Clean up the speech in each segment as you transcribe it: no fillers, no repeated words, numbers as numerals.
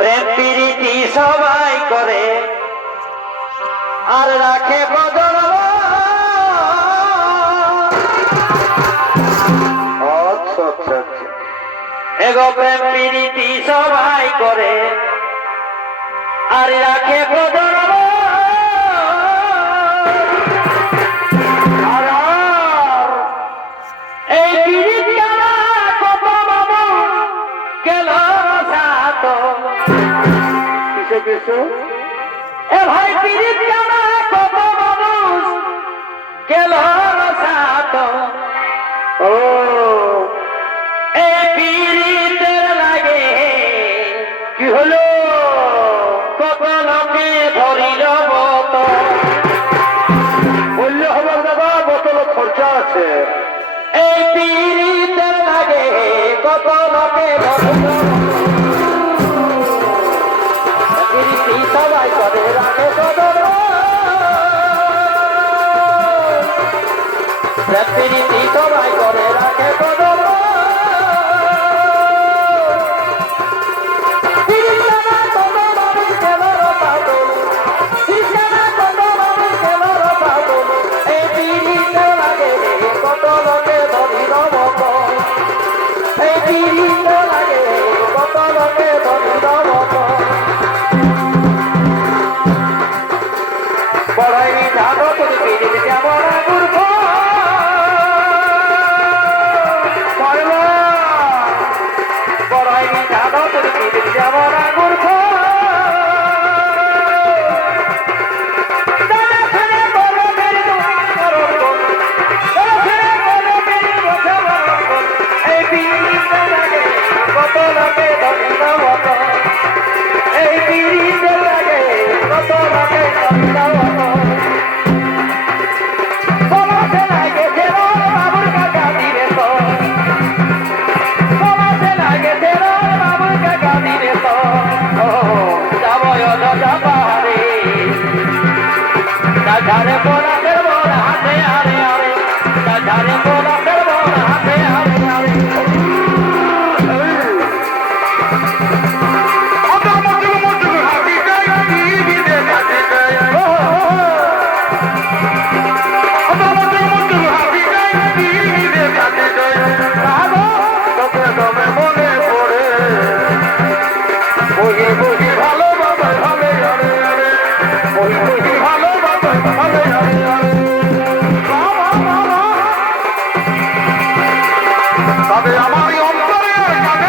প্রেম প্রীতি সবাই করে আর রাখে বদল। আচ্ছা আচ্ছা আচ্ছা, এগো প্রেম প্রীতি সবাই করে আর রাখে বদল। এ ভাই পীড়িত জানা কত মানুষ গেল সাথ। ও এই পীড়িতের লাগে কি হলো কত লোকে ধরিল বোতল। বললে হবে দাদা বোতল খরচা আছে। এই পীড়িতের লাগে কত লোকে ধরিল সবাই করে রাখে বদল। প্রীতি সবাই করে রাখে বদল। এই পীড়িতে লাগে কত লোকে ধরিল বদল। এই পীড়িতে লাগে কত লোকে ধরিল বদল। বড়াই জানো তুমি পীড়িত যেমন মূর্খ বড়াই জানো তুমি পীড়িত যেমন মূর্খ। এই পীড়িতে লাগে কত লোকে ধরিল বদল। এই পীড়িতে লাগে কত লোকে ধরিল বদল। ধারে পোলা ফেরবো না হাতে আরে আরে, ধারে পোলা ফেরবো না হাতে আরে আরে। তবে আমার অন্তরে আমার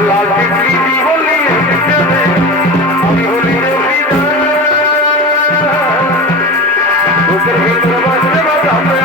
লাল টিকলি বলি আমি হলি বুকের ভিতরে বাজরে বাজাবে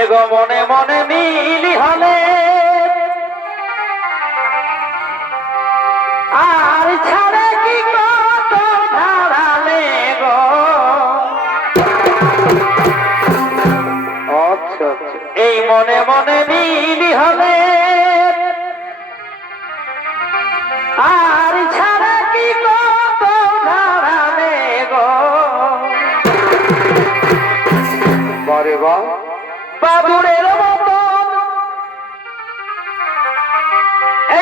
এগো মনে মনে মিলি হলে আর ছাড়ে কি কত ধারালে গো। আচ্ছা এই মনে মনে মিলি হলে আর ছাড়ে কি কত ধারালে গো। বারে বা বাদুড়ের মতন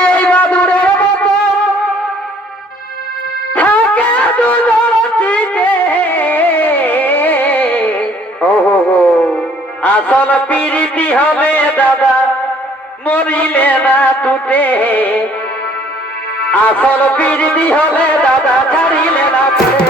এই বাদুড়ের মতন থাকে দুজন টিকে। আসল পিরিতি হবে দাদা মরিলে না টুটে। আসল পিরিতি হবে দাদা ছাড়িলে না টুটে।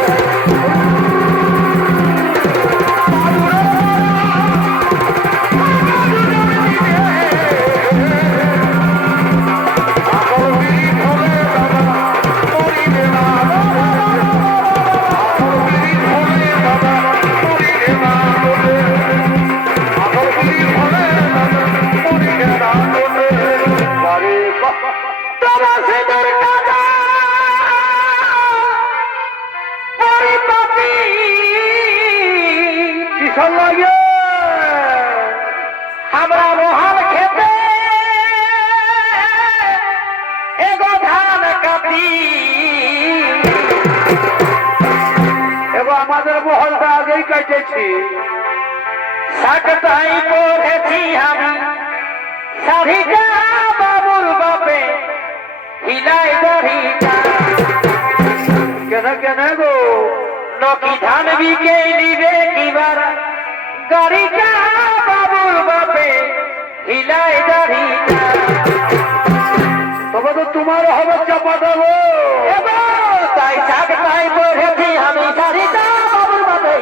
আমরা মহাল খেতে এগো ধান কাটি এগো আমাদের মহলটা আগেই কাটেছি। শাকটাই পড়েছি আমি শাড়িটা বাবুর বাপে হিলাই দড়িটা। কেন কেন গো নকি ধান বিকে নিবে কিবার গাড়িটা বাবুর বাপে হিলাই দাড়িটা। তবে তো তোমার হবে চাপা দেবো তাই শাকটাই পড়েছি আমি শাড়িটা বাবুর বাপে।